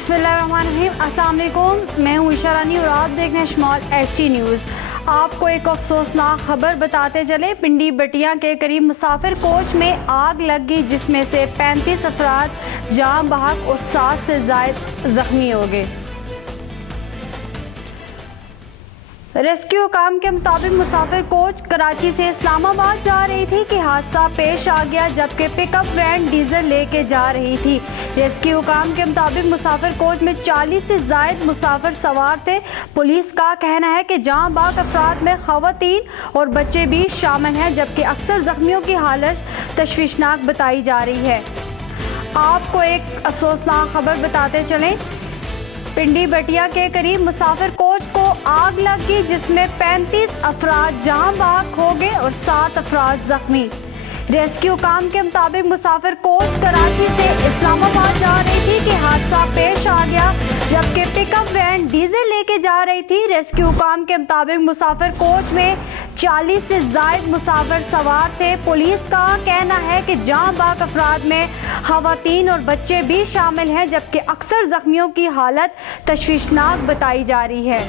बिस्मिल्लाहिर्रहमानिर्रहीम। अस्सलाम वालेकुम, मैं हूँ ईशा रानी और आप देख रहे हैं स्मॉल HT न्यूज़। आपको एक अफसोसनाक खबर बताते चले। पिंडी बटिया के करीब मुसाफिर कोच में आग लग गई, जिसमें से 35 अफराद जान बहक और 7 से ज़ायद जख्मी हो गए। रेस्क्यू काम के मुताबिक मुसाफिर कोच कराची से इस्लामाबाद जा रही थी कि हादसा पेश आ गया, जबकि पिकअप वैन डीजल लेके जा रही थी। रेस्क्यू काम के मुताबिक मुसाफिर कोच में 40 से ज़ायद मुसाफिर सवार थे। पुलिस का कहना है कि जान बाग अफराद में ख़वातीन और बच्चे भी शामिल हैं, जबकि अक्सर जख्मियों की हालत तशवीशनाक बताई जा रही है। आपको एक अफसोसनाक खबर बताते चलें। पिंडी बटिया के करीब मुसाफिर कोच को आग लग गई, जिसमें 35 अफराद जान बहक हो गए और 7 अफराद जख्मी। रेस्क्यू काम के मुताबिक मुसाफिर कोच कराची से इस्लामाबाद जा रही थी कि हादसा पेश आ गया, जबकि पिकअप वैन डीजल लेके जा रही थी। रेस्क्यू काम के मुताबिक मुसाफिर कोच में 40 से ज़ायद मुसाफिर सवार थे। पुलिस का कहना है कि जान बहक अफराद में ख़वातीन और बच्चे भी शामिल हैं, जबकि अक्सर जख्मियों की हालत तशवीशनाक बताई जा रही है।